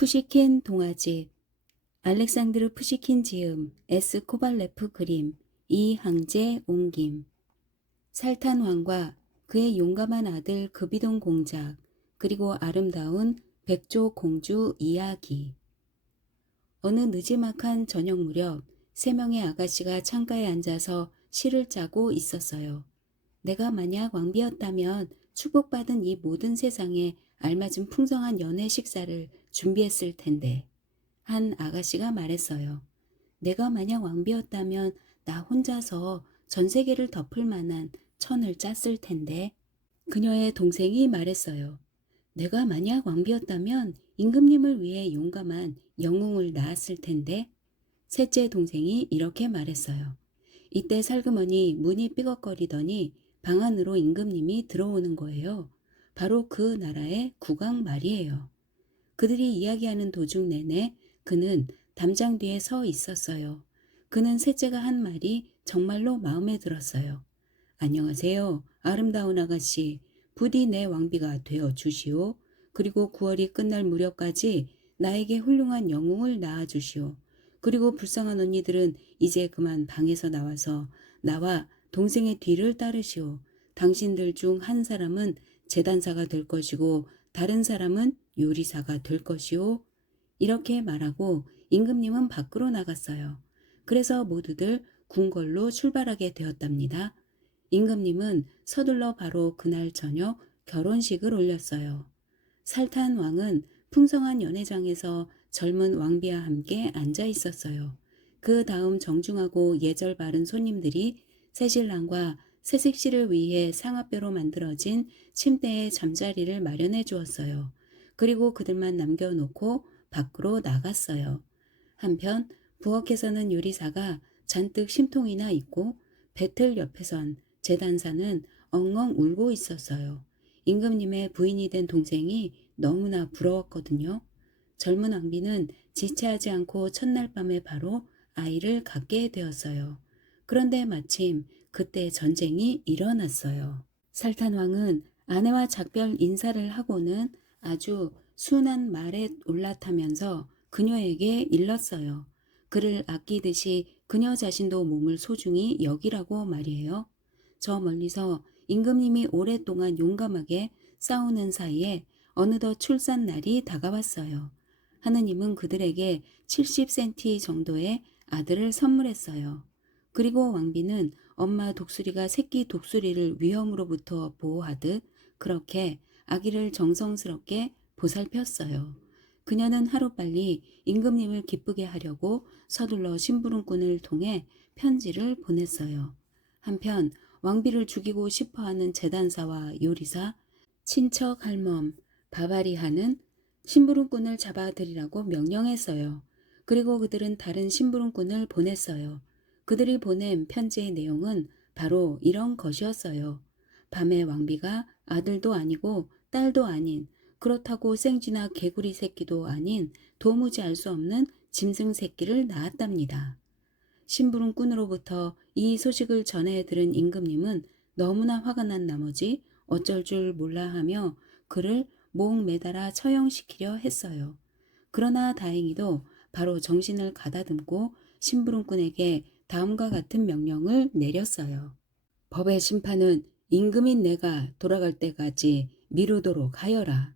푸시킨 동화집, 알렉산드르 푸시킨 지음, S. 코발레프 그림, 이항제 옮김. 살탄 왕과 그의 용감한 아들 급이동 공작, 그리고 아름다운 백조 공주 이야기. 어느 느지막한 저녁 무렵 3명의 아가씨가 창가에 앉아서 시를 짜고 있었어요. 내가 만약 왕비였다면 축복받은 이 모든 세상에 알맞은 풍성한 연회 식사를 준비했을 텐데. 한 아가씨가 말했어요. 내가 만약 왕비였다면 나 혼자서 전 세계를 덮을 만한 천을 짰을 텐데. 그녀의 동생이 말했어요. 내가 만약 왕비였다면 임금님을 위해 용감한 영웅을 낳았을 텐데. 셋째 동생이 이렇게 말했어요. 이때 살그머니 문이 삐걱거리더니 방 안으로 임금님이 들어오는 거예요. 바로 그 나라의 국왕 말이에요. 그들이 이야기하는 도중 내내 그는 담장 뒤에 서 있었어요. 그는 셋째가 한 말이 정말로 마음에 들었어요. 안녕하세요. 아름다운 아가씨. 부디 내 왕비가 되어 주시오. 그리고 9월이 끝날 무렵까지 나에게 훌륭한 영웅을 낳아 주시오. 그리고 불쌍한 언니들은 이제 그만 방에서 나와서 나와 동생의 뒤를 따르시오. 당신들 중 한 사람은 제단사가 될 것이고 다른 사람은 요리사가 될 것이오. 이렇게 말하고 임금님은 밖으로 나갔어요. 그래서 모두들 궁궐로 출발하게 되었답니다. 임금님은 서둘러 바로 그날 저녁 결혼식을 올렸어요. 살탄 왕은 풍성한 연회장에서 젊은 왕비와 함께 앉아 있었어요. 그 다음 정중하고 예절 바른 손님들이 새신랑과 새색시를 위해 상아뼈로 만들어진 침대에 잠자리를 마련해 주었어요. 그리고 그들만 남겨놓고 밖으로 나갔어요. 한편 부엌에서는 요리사가 잔뜩 심통이나 있고 배틀 옆에선 제단사는 엉엉 울고 있었어요. 임금님의 부인이 된 동생이 너무나 부러웠거든요. 젊은 왕비는 지체하지 않고 첫날 밤에 바로 아이를 갖게 되었어요. 그런데 마침 그때 전쟁이 일어났어요. 살탄 왕은 아내와 작별 인사를 하고는 아주 순한 말에 올라타면서 그녀에게 일렀어요. 그를 아끼듯이 그녀 자신도 몸을 소중히 여기라고 말이에요. 저 멀리서 임금님이 오랫동안 용감하게 싸우는 사이에 어느덧 출산 날이 다가왔어요. 하느님은 그들에게 70cm 정도의 아들을 선물했어요. 그리고 왕비는 엄마 독수리가 새끼 독수리를 위험으로부터 보호하듯 그렇게 아기를 정성스럽게 보살폈어요. 그녀는 하루빨리 임금님을 기쁘게 하려고 서둘러 심부름꾼을 통해 편지를 보냈어요. 한편 왕비를 죽이고 싶어하는 제단사와 요리사, 친척 할멈, 바바리하는 심부름꾼을 잡아들이라고 명령했어요. 그리고 그들은 다른 심부름꾼을 보냈어요. 그들이 보낸 편지의 내용은 바로 이런 것이었어요. 밤에 왕비가 아들도 아니고 딸도 아닌, 그렇다고 생쥐나 개구리 새끼도 아닌 도무지 알 수 없는 짐승 새끼를 낳았답니다. 심부름꾼으로부터 이 소식을 전해 들은 임금님은 너무나 화가 난 나머지 어쩔 줄 몰라 하며 그를 목 매달아 처형시키려 했어요. 그러나 다행히도 바로 정신을 가다듬고 심부름꾼에게 다음과 같은 명령을 내렸어요. 법의 심판은 임금인 내가 돌아갈 때까지 미루도록 하여라.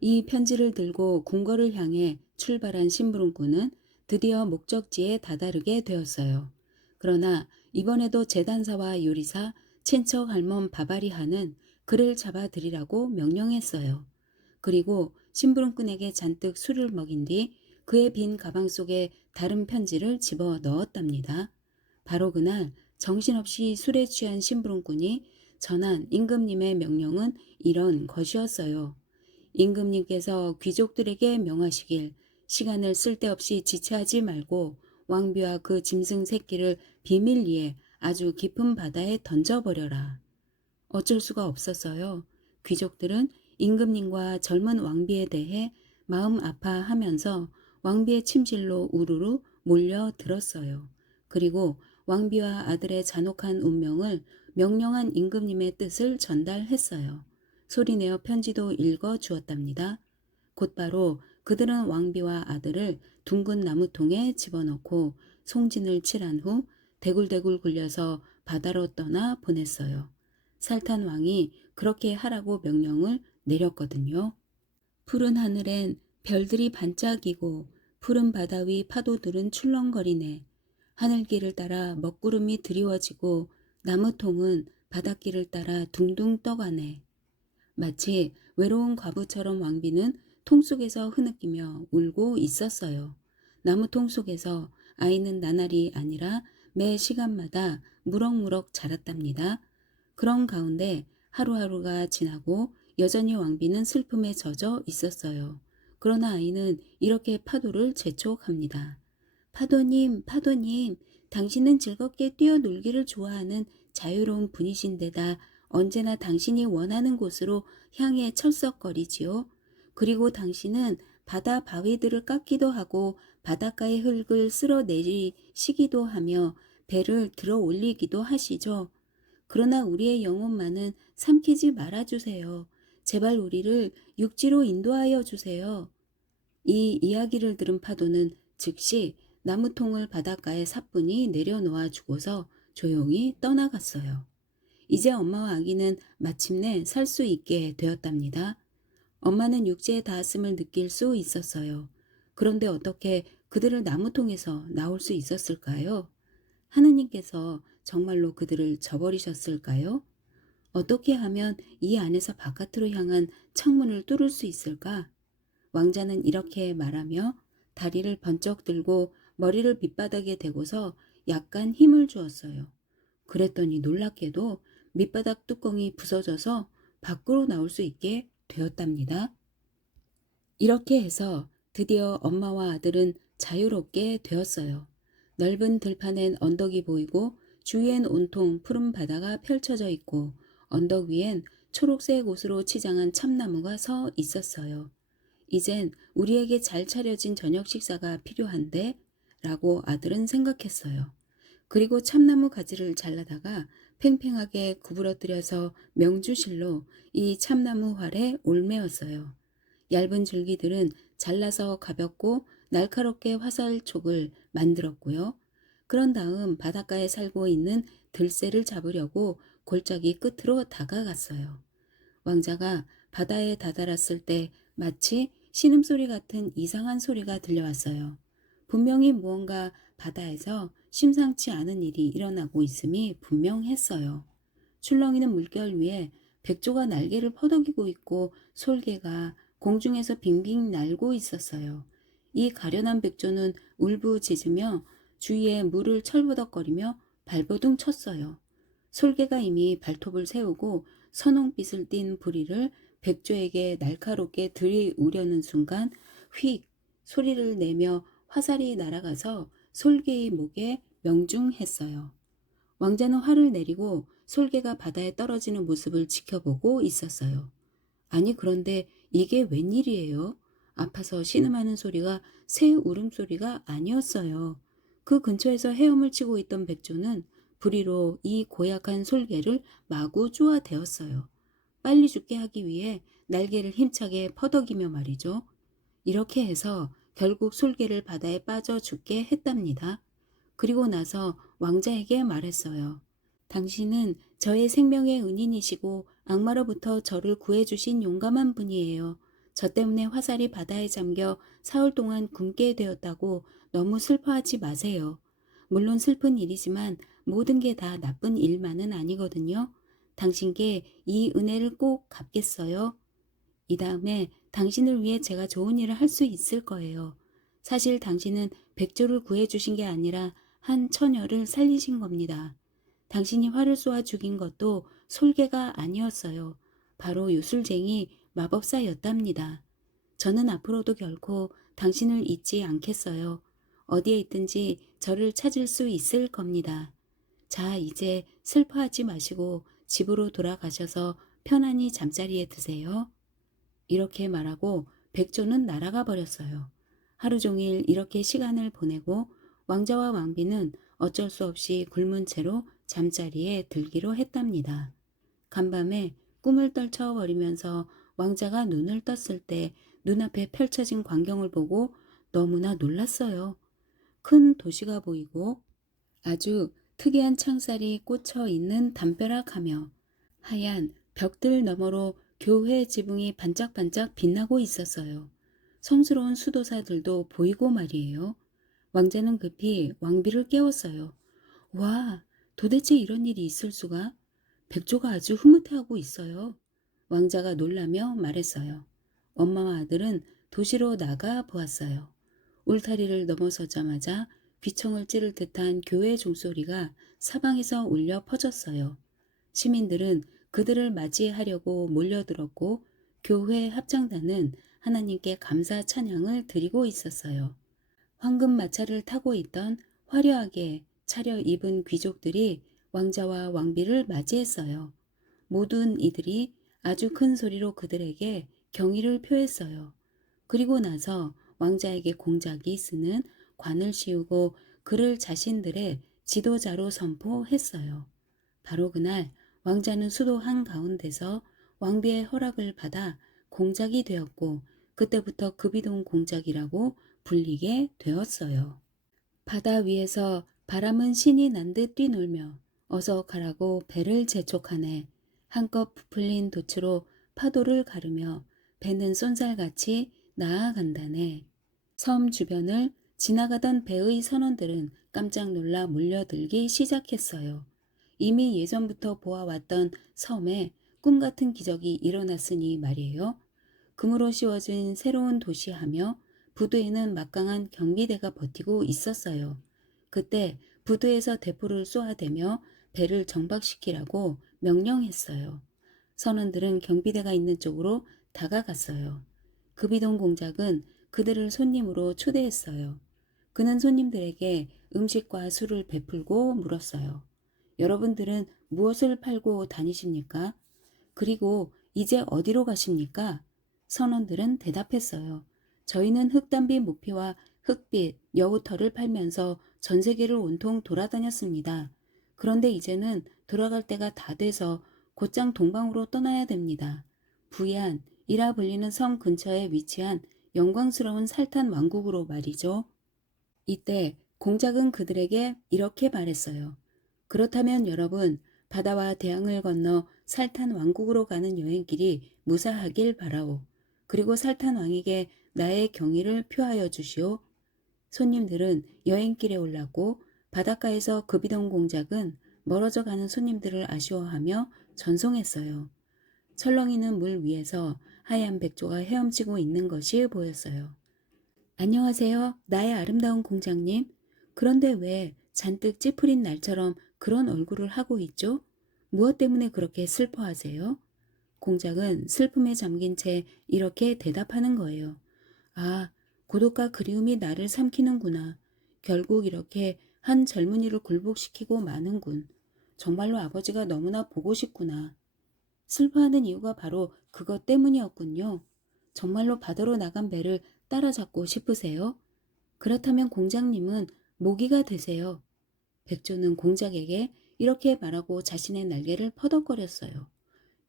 이 편지를 들고 궁궐을 향해 출발한 심부름꾼은 드디어 목적지에 다다르게 되었어요. 그러나 이번에도 제단사와 요리사, 친척 할멈 바바리하는 그를 잡아들이라고 명령했어요. 그리고 심부름꾼에게 잔뜩 술을 먹인 뒤 그의 빈 가방 속에 다른 편지를 집어 넣었답니다. 바로 그날 정신없이 술에 취한 심부름꾼이 전한 임금님의 명령은 이런 것이었어요. 임금님께서 귀족들에게 명하시길 시간을 쓸데없이 지체하지 말고 왕비와 그 짐승 새끼를 비밀리에 아주 깊은 바다에 던져버려라. 어쩔 수가 없었어요. 귀족들은 임금님과 젊은 왕비에 대해 마음 아파하면서 왕비의 침실로 우르르 몰려들었어요. 그리고 왕비와 아들의 잔혹한 운명을 명령한 임금님의 뜻을 전달했어요. 소리내어 편지도 읽어 주었답니다. 곧바로 그들은 왕비와 아들을 둥근 나무통에 집어넣고 송진을 칠한 후 대굴대굴 굴려서 바다로 떠나 보냈어요. 살탄 왕이 그렇게 하라고 명령을 내렸거든요. 푸른 하늘엔 별들이 반짝이고 푸른 바다 위 파도들은 출렁거리네. 하늘길을 따라 먹구름이 드리워지고 나무통은 바닷길을 따라 둥둥 떠가네. 마치 외로운 과부처럼 왕비는 통 속에서 흐느끼며 울고 있었어요. 나무통 속에서 아이는 나날이 아니라 매 시간마다 무럭무럭 자랐답니다. 그런 가운데 하루하루가 지나고 여전히 왕비는 슬픔에 젖어 있었어요. 그러나 아이는 이렇게 파도를 재촉합니다. 파도님, 파도님, 당신은 즐겁게 뛰어놀기를 좋아하는 자유로운 분이신데다 언제나 당신이 원하는 곳으로 향해 철썩거리지요. 그리고 당신은 바다 바위들을 깎기도 하고 바닷가의 흙을 쓸어내리시기도 하며 배를 들어 올리기도 하시죠. 그러나 우리의 영혼만은 삼키지 말아주세요. 제발 우리를 육지로 인도하여 주세요. 이 이야기를 들은 파도는 즉시 나무통을 바닷가에 사뿐히 내려놓아 주고서 조용히 떠나갔어요. 이제 엄마와 아기는 마침내 살 수 있게 되었답니다. 엄마는 육지에 닿았음을 느낄 수 있었어요. 그런데 어떻게 그들을 나무통에서 나올 수 있었을까요? 하느님께서 정말로 그들을 저버리셨을까요? 어떻게 하면 이 안에서 바깥으로 향한 창문을 뚫을 수 있을까? 왕자는 이렇게 말하며 다리를 번쩍 들고 머리를 밑바닥에 대고서 약간 힘을 주었어요. 그랬더니 놀랍게도 밑바닥 뚜껑이 부서져서 밖으로 나올 수 있게 되었답니다. 이렇게 해서 드디어 엄마와 아들은 자유롭게 되었어요. 넓은 들판엔 언덕이 보이고 주위엔 온통 푸른 바다가 펼쳐져 있고 언덕 위엔 초록색 옷으로 치장한 참나무가 서 있었어요. 이젠 우리에게 잘 차려진 저녁 식사가 필요한데? 라고 아들은 생각했어요. 그리고 참나무 가지를 잘라다가 팽팽하게 구부러뜨려서 명주실로 이 참나무 활에 올매었어요. 얇은 줄기들은 잘라서 가볍고 날카롭게 화살촉을 만들었고요. 그런 다음 바닷가에 살고 있는 들새를 잡으려고 골짜기 끝으로 다가갔어요. 왕자가 바다에 다다랐을 때 마치 신음소리 같은 이상한 소리가 들려왔어요. 분명히 무언가 바다에서 심상치 않은 일이 일어나고 있음이 분명했어요. 출렁이는 물결 위에 백조가 날개를 퍼덕이고 있고 솔개가 공중에서 빙빙 날고 있었어요. 이 가련한 백조는 울부짖으며 주위에 물을 철부덕거리며 발버둥 쳤어요. 솔개가 이미 발톱을 세우고 선홍빛을 띤 부리를 백조에게 날카롭게 들이우려는 순간 휙 소리를 내며 화살이 날아가서 솔개의 목에 명중했어요. 왕자는 화를 내리고 솔개가 바다에 떨어지는 모습을 지켜보고 있었어요. 아니 그런데 이게 웬일이에요? 아파서 신음하는 소리가 새 울음소리가 아니었어요. 그 근처에서 헤엄을 치고 있던 백조는 부리로 이 고약한 솔개를 마구 쪼아대었어요. 빨리 죽게 하기 위해 날개를 힘차게 퍼덕이며 말이죠. 이렇게 해서 결국 솔개를 바다에 빠져 죽게 했답니다. 그리고 나서 왕자에게 말했어요. 당신은 저의 생명의 은인이시고 악마로부터 저를 구해주신 용감한 분이에요. 저 때문에 화살이 바다에 잠겨 사흘 동안 굶게 되었다고 너무 슬퍼하지 마세요. 물론 슬픈 일이지만 모든 게 다 나쁜 일만은 아니거든요. 당신께 이 은혜를 꼭 갚겠어요. 이 다음에 당신을 위해 제가 좋은 일을 할 수 있을 거예요. 사실 당신은 백조를 구해주신 게 아니라 한 처녀를 살리신 겁니다. 당신이 활을 쏘아 죽인 것도 솔개가 아니었어요. 바로 요술쟁이 마법사였답니다. 저는 앞으로도 결코 당신을 잊지 않겠어요. 어디에 있든지 저를 찾을 수 있을 겁니다. 자, 이제 슬퍼하지 마시고 집으로 돌아가셔서 편안히 잠자리에 드세요. 이렇게 말하고 백조는 날아가 버렸어요. 하루 종일 이렇게 시간을 보내고 왕자와 왕비는 어쩔 수 없이 굶은 채로 잠자리에 들기로 했답니다. 간밤에 꿈을 떨쳐버리면서 왕자가 눈을 떴을 때 눈앞에 펼쳐진 광경을 보고 너무나 놀랐어요. 큰 도시가 보이고 아주 특이한 창살이 꽂혀 있는 담벼락하며 하얀 벽들 너머로 교회 지붕이 반짝반짝 빛나고 있었어요. 성스러운 수도사들도 보이고 말이에요. 왕자는 급히 왕비를 깨웠어요. 와, 도대체 이런 일이 있을 수가? 백조가 아주 흐뭇해하고 있어요. 왕자가 놀라며 말했어요. 엄마와 아들은 도시로 나가 보았어요. 울타리를 넘어서자마자 귀청을 찌를 듯한 교회 종소리가 사방에서 울려 퍼졌어요. 시민들은 그들을 맞이하려고 몰려들었고 교회 합창단은 하나님께 감사 찬양을 드리고 있었어요. 황금 마차를 타고 있던 화려하게 차려입은 귀족들이 왕자와 왕비를 맞이했어요. 모든 이들이 아주 큰 소리로 그들에게 경의를 표했어요. 그리고 나서 왕자에게 공작이 쓰는 관을 씌우고 그를 자신들의 지도자로 선포했어요. 바로 그날 왕자는 수도 한가운데서 왕비의 허락을 받아 공작이 되었고 그때부터 급이동 공작이라고 불리게 되었어요. 바다 위에서 바람은 신이 난 듯 뛰놀며 어서 가라고 배를 재촉하네. 한껏 부풀린 돛으로 파도를 가르며 배는 쏜살같이 나아간다네. 섬 주변을 지나가던 배의 선원들은 깜짝 놀라 몰려들기 시작했어요. 이미 예전부터 보아왔던 섬에 꿈같은 기적이 일어났으니 말이에요. 금으로 씌워진 새로운 도시하며 부두에는 막강한 경비대가 버티고 있었어요. 그때 부두에서 대포를 쏘아대며 배를 정박시키라고 명령했어요. 선원들은 경비대가 있는 쪽으로 다가갔어요. 급이동 공작은 그들을 손님으로 초대했어요. 그는 손님들에게 음식과 술을 베풀고 물었어요. 여러분들은 무엇을 팔고 다니십니까? 그리고 이제 어디로 가십니까? 선원들은 대답했어요. 저희는 흙담비 모피와 흙빛, 여우털을 팔면서 전 세계를 온통 돌아다녔습니다. 그런데 이제는 돌아갈 때가 다 돼서 곧장 동방으로 떠나야 됩니다. 부얀이라 불리는 섬 근처에 위치한 영광스러운 살탄 왕국으로 말이죠. 이때 공작은 그들에게 이렇게 말했어요. 그렇다면 여러분, 바다와 대양을 건너 살탄 왕국으로 가는 여행길이 무사하길 바라오. 그리고 살탄 왕에게 나의 경의를 표하여 주시오. 손님들은 여행길에 올랐고 바닷가에서 급이동 공작은 멀어져 가는 손님들을 아쉬워하며 전송했어요. 철렁이는 물 위에서 하얀 백조가 헤엄치고 있는 것이 보였어요. 안녕하세요. 나의 아름다운 공장님. 그런데 왜 잔뜩 찌푸린 날처럼 그런 얼굴을 하고 있죠? 무엇 때문에 그렇게 슬퍼하세요? 공작은 슬픔에 잠긴 채 이렇게 대답하는 거예요. 아, 고독과 그리움이 나를 삼키는구나. 결국 이렇게 한 젊은이를 굴복시키고 마는군. 정말로 아버지가 너무나 보고 싶구나. 슬퍼하는 이유가 바로 그것 때문이었군요. 정말로 바다로 나간 배를 따라잡고 싶으세요? 그렇다면 공장님은 모기가 되세요. 백조는 공작에게 이렇게 말하고 자신의 날개를 퍼덕거렸어요.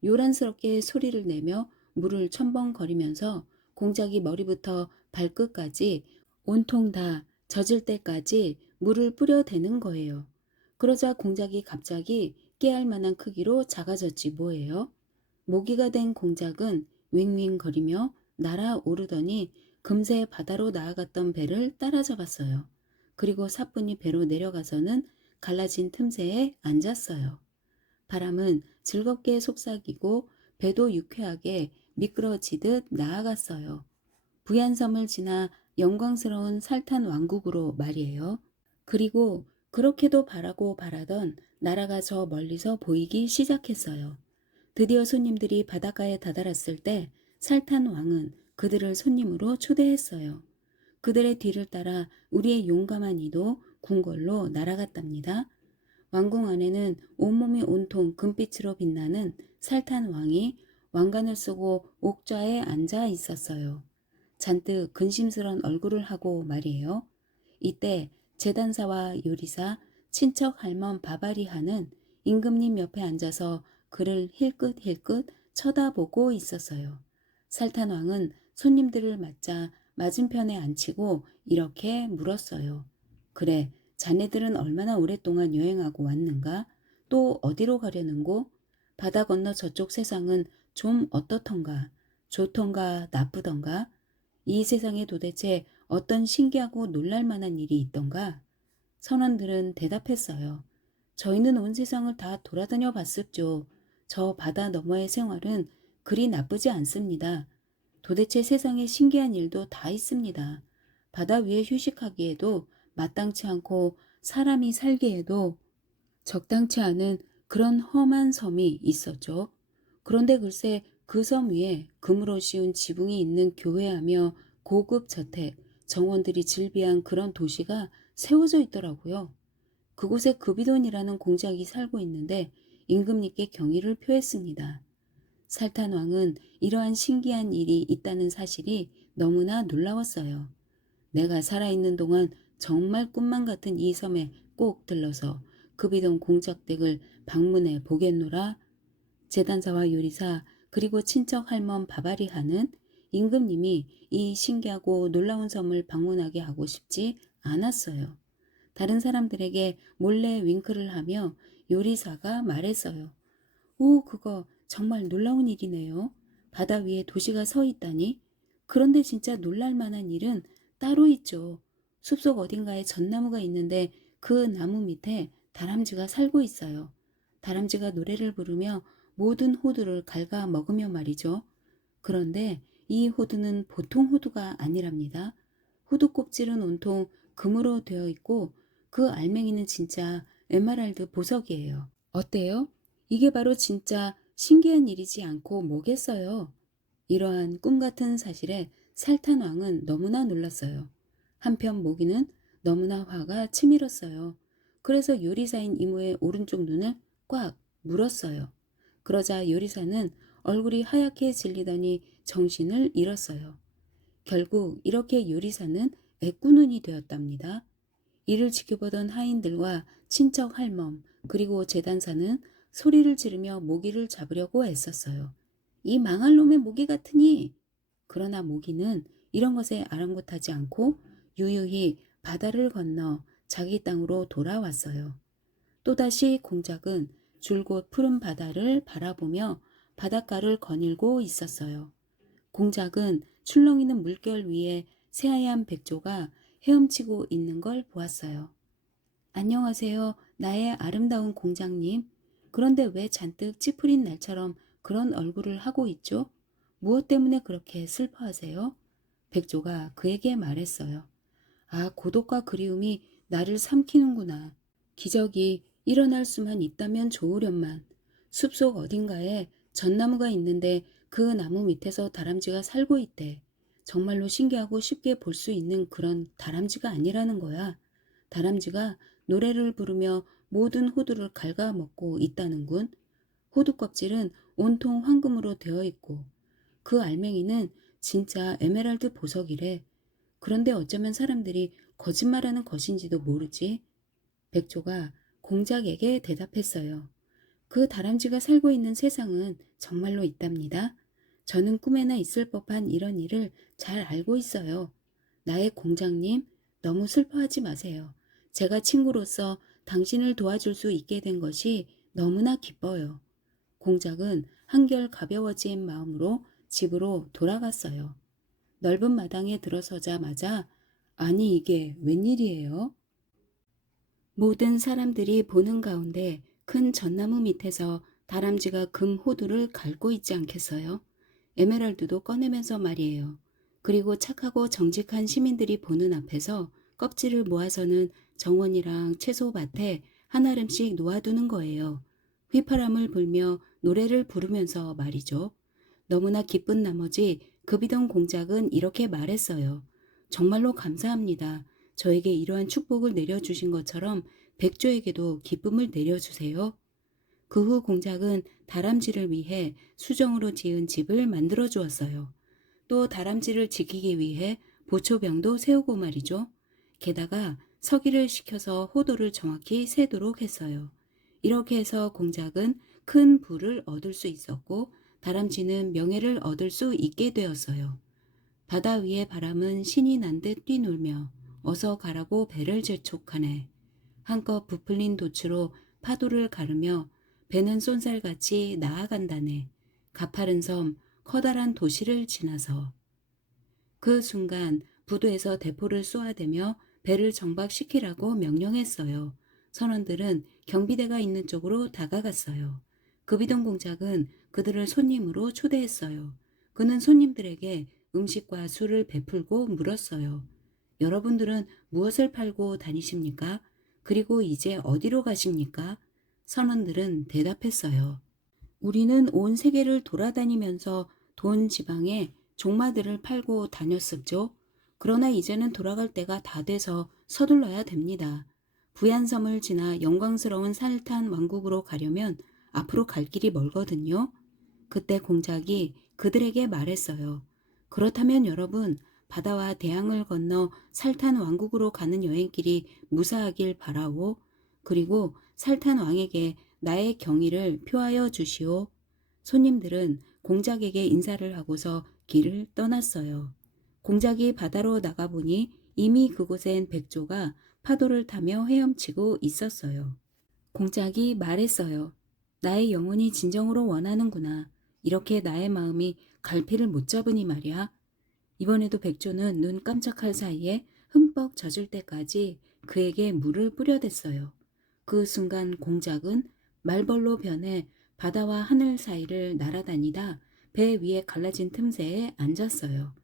요란스럽게 소리를 내며 물을 첨벙거리면서 공작이 머리부터 발끝까지 온통 다 젖을 때까지 물을 뿌려대는 거예요. 그러자 공작이 갑자기 깨알 만한 크기로 작아졌지 뭐예요. 모기가 된 공작은 윙윙거리며 날아오르더니 금세 바다로 나아갔던 배를 따라잡았어요. 그리고 사뿐히 배로 내려가서는 갈라진 틈새에 앉았어요. 바람은 즐겁게 속삭이고 배도 유쾌하게 미끄러지듯 나아갔어요. 부얀섬을 지나 영광스러운 살탄 왕국으로 말이에요. 그리고 그렇게도 바라고 바라던 나라가 저 멀리서 보이기 시작했어요. 드디어 손님들이 바닷가에 다다랐을 때 살탄 왕은 그들을 손님으로 초대했어요. 그들의 뒤를 따라 우리의 용감한 이도 궁궐로 날아갔답니다. 왕궁 안에는 온몸이 온통 금빛으로 빛나는 살탄 왕이 왕관을 쓰고 옥좌에 앉아 있었어요. 잔뜩 근심스런 얼굴을 하고 말이에요. 이때 재단사와 요리사, 친척 할멈 바바리하는 임금님 옆에 앉아서 그를 힐끗힐끗 쳐다보고 있었어요. 살탄 왕은 손님들을 맞자 맞은편에 앉히고 이렇게 물었어요. 그래, 자네들은 얼마나 오랫동안 여행하고 왔는가? 또 어디로 가려는고? 바다 건너 저쪽 세상은 좀 어떻던가? 좋던가 나쁘던가? 이 세상에 도대체 어떤 신기하고 놀랄만한 일이 있던가? 선원들은 대답했어요. 저희는 온 세상을 다 돌아다녀 봤습죠. 저 바다 너머의 생활은 그리 나쁘지 않습니다. 도대체 세상에 신기한 일도 다 있습니다. 바다 위에 휴식하기에도 마땅치 않고 사람이 살기에도 적당치 않은 그런 험한 섬이 있었죠. 그런데 글쎄 그 섬 위에 금으로 씌운 지붕이 있는 교회하며 고급 저택, 정원들이 즐비한 그런 도시가 세워져 있더라고요. 그곳에 급이돈이라는 공작이 살고 있는데 임금님께 경의를 표했습니다. 살탄 왕은 이러한 신기한 일이 있다는 사실이 너무나 놀라웠어요. 내가 살아있는 동안 정말 꿈만 같은 이 섬에 꼭 들러서 급이돈 공작댁을 방문해 보겠노라. 재단사와 요리사 그리고 친척 할멈 바바리하는 임금님이 이 신기하고 놀라운 섬을 방문하게 하고 싶지 않았어요. 다른 사람들에게 몰래 윙크를 하며 요리사가 말했어요. 오, 그거 정말 놀라운 일이네요. 바다 위에 도시가 서 있다니. 그런데 진짜 놀랄 만한 일은 따로 있죠. 숲속 어딘가에 전나무가 있는데 그 나무 밑에 다람쥐가 살고 있어요. 다람쥐가 노래를 부르며 모든 호두를 갉아 먹으며 말이죠. 그런데 이 호두는 보통 호두가 아니랍니다. 호두 껍질은 온통 금으로 되어 있고 그 알맹이는 진짜 에메랄드 보석이에요. 어때요? 이게 바로 진짜 신기한 일이지 않고 뭐겠어요. 이러한 꿈 같은 사실에 살탄 왕은 너무나 놀랐어요. 한편 모기는 너무나 화가 치밀었어요. 그래서 요리사인 이모의 오른쪽 눈을 꽉 물었어요. 그러자 요리사는 얼굴이 하얗게 질리더니 정신을 잃었어요. 결국 이렇게 요리사는 애꾸눈이 되었답니다. 이를 지켜보던 하인들과 친척 할멈 그리고 재단사는 소리를 지르며 모기를 잡으려고 애썼어요. 이 망할 놈의 모기 같으니! 그러나 모기는 이런 것에 아랑곳하지 않고 유유히 바다를 건너 자기 땅으로 돌아왔어요. 또다시 공작은 줄곧 푸른 바다를 바라보며 바닷가를 거닐고 있었어요. 공작은 출렁이는 물결 위에 새하얀 백조가 헤엄치고 있는 걸 보았어요. 안녕하세요. 나의 아름다운 공장님. 그런데 왜 잔뜩 찌푸린 날처럼 그런 얼굴을 하고 있죠? 무엇 때문에 그렇게 슬퍼하세요? 백조가 그에게 말했어요. 아, 고독과 그리움이 나를 삼키는구나. 기적이 일어날 수만 있다면 좋으련만. 숲속 어딘가에 전나무가 있는데 그 나무 밑에서 다람쥐가 살고 있대. 정말로 신기하고 쉽게 볼 수 있는 그런 다람쥐가 아니라는 거야. 다람쥐가 노래를 부르며 모든 호두를 갉아먹고 있다는군. 호두 껍질은 온통 황금으로 되어 있고 그 알맹이는 진짜 에메랄드 보석이래. 그런데 어쩌면 사람들이 거짓말하는 것인지도 모르지. 백조가 공작에게 대답했어요. 그 다람쥐가 살고 있는 세상은 정말로 있답니다. 저는 꿈에나 있을 법한 이런 일을 잘 알고 있어요. 나의 공장님, 너무 슬퍼하지 마세요. 제가 친구로서 당신을 도와줄 수 있게 된 것이 너무나 기뻐요. 공작은 한결 가벼워진 마음으로 집으로 돌아갔어요. 넓은 마당에 들어서자마자 아니 이게 웬일이에요? 모든 사람들이 보는 가운데 큰 전나무 밑에서 다람쥐가 금 호두를 갉고 있지 않겠어요? 에메랄드도 꺼내면서 말이에요. 그리고 착하고 정직한 시민들이 보는 앞에서 껍질을 모아서는 정원이랑 채소밭에 한 알음씩 놓아두는 거예요. 휘파람을 불며 노래를 부르면서 말이죠. 너무나 기쁜 나머지 급이던 공작은 이렇게 말했어요. 정말로 감사합니다. 저에게 이러한 축복을 내려주신 것처럼 백조에게도 기쁨을 내려주세요. 그 후 공작은 다람쥐를 위해 수정으로 지은 집을 만들어 주었어요. 또 다람쥐를 지키기 위해 보초병도 세우고 말이죠. 게다가 서기를 시켜서 호도를 정확히 세도록 했어요. 이렇게 해서 공작은 큰 부를 얻을 수 있었고 다람쥐는 명예를 얻을 수 있게 되었어요. 바다 위의 바람은 신이 난 듯 뛰놀며 어서 가라고 배를 재촉하네. 한껏 부풀린 돛으로 파도를 가르며 배는 쏜살같이 나아간다네. 가파른 섬, 커다란 도시를 지나서. 그 순간 부두에서 대포를 쏘아대며 배를 정박시키라고 명령했어요. 선원들은 경비대가 있는 쪽으로 다가갔어요. 급이동 공작은 그들을 손님으로 초대했어요. 그는 손님들에게 음식과 술을 베풀고 물었어요. 여러분들은 무엇을 팔고 다니십니까? 그리고 이제 어디로 가십니까? 선원들은 대답했어요. 우리는 온 세계를 돌아다니면서 돈 지방에 종마들을 팔고 다녔었죠. 그러나 이제는 돌아갈 때가 다 돼서 서둘러야 됩니다. 부얀섬을 지나 영광스러운 살탄 왕국으로 가려면 앞으로 갈 길이 멀거든요. 그때 공작이 그들에게 말했어요. 그렇다면 여러분, 바다와 대양을 건너 살탄 왕국으로 가는 여행길이 무사하길 바라오. 그리고 살탄 왕에게 나의 경의를 표하여 주시오. 손님들은 공작에게 인사를 하고서 길을 떠났어요. 공작이 바다로 나가보니 이미 그곳엔 백조가 파도를 타며 헤엄치고 있었어요. 공작이 말했어요. 나의 영혼이 진정으로 원하는구나. 이렇게 나의 마음이 갈피를 못 잡으니 말이야. 이번에도 백조는 눈 깜짝할 사이에 흠뻑 젖을 때까지 그에게 물을 뿌려댔어요. 그 순간 공작은 말벌로 변해 바다와 하늘 사이를 날아다니다 배 위에 갈라진 틈새에 앉았어요.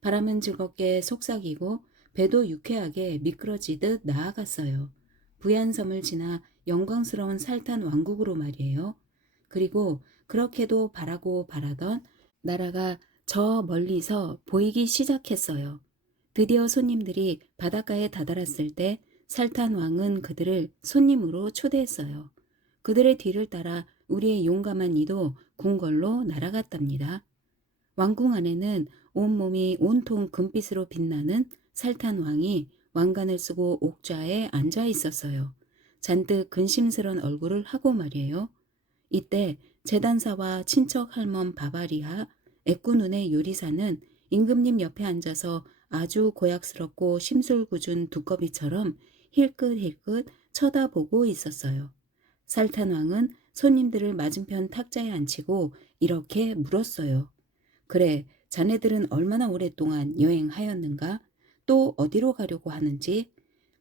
바람은 즐겁게 속삭이고 배도 유쾌하게 미끄러지듯 나아갔어요. 부얀섬을 지나 영광스러운 살탄 왕국으로 말이에요. 그리고 그렇게도 바라고 바라던 나라가 저 멀리서 보이기 시작했어요. 드디어 손님들이 바닷가에 다다랐을 때 살탄 왕은 그들을 손님으로 초대했어요. 그들의 뒤를 따라 우리의 용감한 이도 궁궐로 날아갔답니다. 왕궁 안에는 온몸이 온통 금빛으로 빛나는 살탄 왕이 왕관을 쓰고 옥좌에 앉아 있었어요. 잔뜩 근심스런 얼굴을 하고 말이에요. 이때 제단사와 친척 할멈 바바리아, 애꾸눈의 요리사는 임금님 옆에 앉아서 아주 고약스럽고 심술궂은 두꺼비처럼 힐끗힐끗 쳐다보고 있었어요. 살탄 왕은 손님들을 맞은편 탁자에 앉히고 이렇게 물었어요. 그래, 자네들은 얼마나 오랫동안 여행하였는가? 또 어디로 가려고 하는지?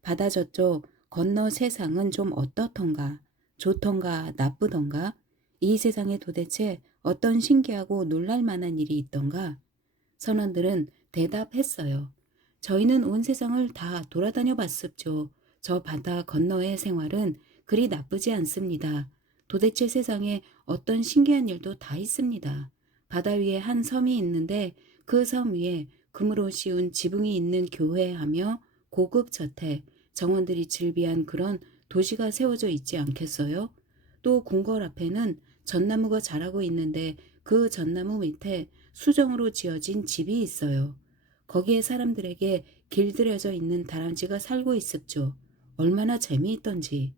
바다 저쪽 건너 세상은 좀 어떻던가? 좋던가 나쁘던가? 이 세상에 도대체 어떤 신기하고 놀랄 만한 일이 있던가? 선원들은 대답했어요. 저희는 온 세상을 다 돌아다녀 봤습죠. 저 바다 건너의 생활은 그리 나쁘지 않습니다. 도대체 세상에 어떤 신기한 일도 다 있습니다. 바다 위에 한 섬이 있는데 그 섬 위에 금으로 씌운 지붕이 있는 교회하며 고급 저택, 정원들이 즐비한 그런 도시가 세워져 있지 않겠어요? 또 궁궐 앞에는 전나무가 자라고 있는데 그 전나무 밑에 수정으로 지어진 집이 있어요. 거기에 사람들에게 길들여져 있는 다람쥐가 살고 있었죠. 얼마나 재미있던지.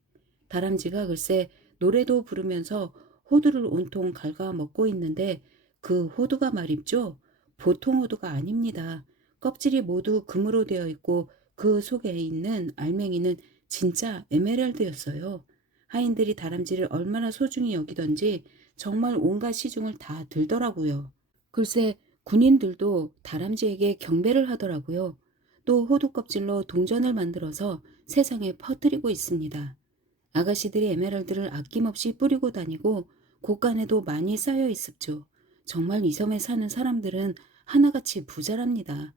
다람쥐가 글쎄 노래도 부르면서 호두를 온통 갉아먹고 있는데 그 호두가 말입죠. 보통 호두가 아닙니다. 껍질이 모두 금으로 되어 있고 그 속에 있는 알맹이는 진짜 에메랄드였어요. 하인들이 다람쥐를 얼마나 소중히 여기던지 정말 온갖 시중을 다 들더라고요. 글쎄 군인들도 다람쥐에게 경배를 하더라고요. 또 호두 껍질로 동전을 만들어서 세상에 퍼뜨리고 있습니다. 아가씨들이 에메랄드를 아낌없이 뿌리고 다니고 곳간에도 많이 쌓여 있었죠. 정말 이 섬에 사는 사람들은 하나같이 부자랍니다.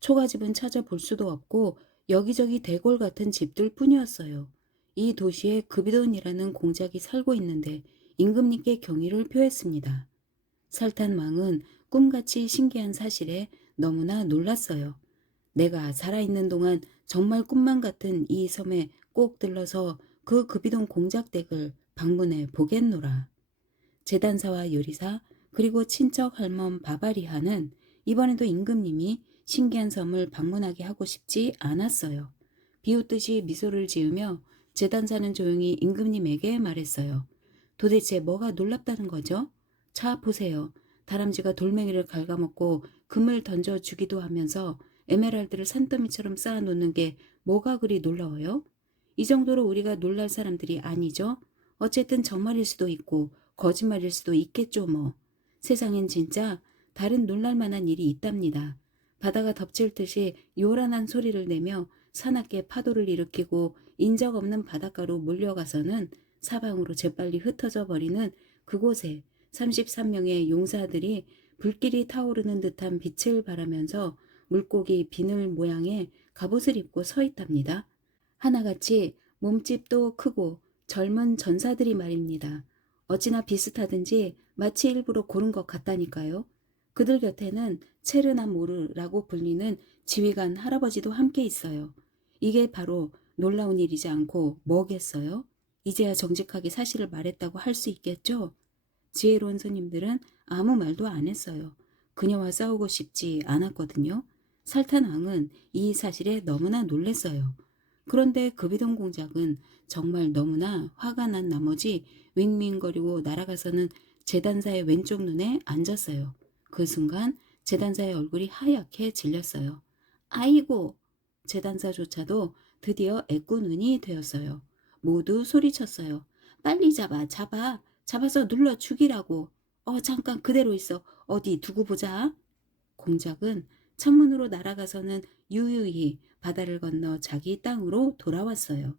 초가집은 찾아볼 수도 없고 여기저기 대골 같은 집들 뿐이었어요. 이 도시에 급이돈이라는 공작이 살고 있는데 임금님께 경의를 표했습니다. 살탄 왕은 꿈같이 신기한 사실에 너무나 놀랐어요. 내가 살아있는 동안 정말 꿈만 같은 이 섬에 꼭 들러서 그 급이동 공작댁을 방문해 보겠노라. 제단사와 요리사 그리고 친척 할멈 바바리아는 이번에도 임금님이 신기한 섬을 방문하게 하고 싶지 않았어요. 비웃듯이 미소를 지으며 제단사는 조용히 임금님에게 말했어요. 도대체 뭐가 놀랍다는 거죠? 자 보세요. 다람쥐가 돌멩이를 갉아먹고 금을 던져주기도 하면서 에메랄드를 산더미처럼 쌓아놓는 게 뭐가 그리 놀라워요? 이 정도로 우리가 놀랄 사람들이 아니죠. 어쨌든 정말일 수도 있고 거짓말일 수도 있겠죠 뭐. 세상엔 진짜 다른 놀랄 만한 일이 있답니다. 바다가 덮칠 듯이 요란한 소리를 내며 사납게 파도를 일으키고 인적 없는 바닷가로 몰려가서는 사방으로 재빨리 흩어져 버리는 그곳에 33명의 용사들이 불길이 타오르는 듯한 빛을 발하면서 물고기 비늘 모양의 갑옷을 입고 서 있답니다. 하나같이 몸집도 크고 젊은 전사들이 말입니다. 어찌나 비슷하든지 마치 일부러 고른 것 같다니까요. 그들 곁에는 체르나모르라고 불리는 지휘관 할아버지도 함께 있어요. 이게 바로 놀라운 일이지 않고 뭐겠어요? 이제야 정직하게 사실을 말했다고 할 수 있겠죠? 지혜로운 손님들은 아무 말도 안 했어요. 그녀와 싸우고 싶지 않았거든요. 살탄왕은 이 사실에 너무나 놀랐어요. 그런데 급이동 공작은 정말 너무나 화가 난 나머지 윙윙거리고 날아가서는 재단사의 왼쪽 눈에 앉았어요. 그 순간 재단사의 얼굴이 하얗게 질렸어요. 아이고! 재단사조차도 드디어 애꾸눈이 되었어요. 모두 소리쳤어요. 빨리 잡아, 잡아. 잡아서 눌러 죽이라고. 잠깐 그대로 있어. 어디 두고 보자. 공작은 창문으로 날아가서는 유유히 바다를 건너 자기 땅으로 돌아왔어요.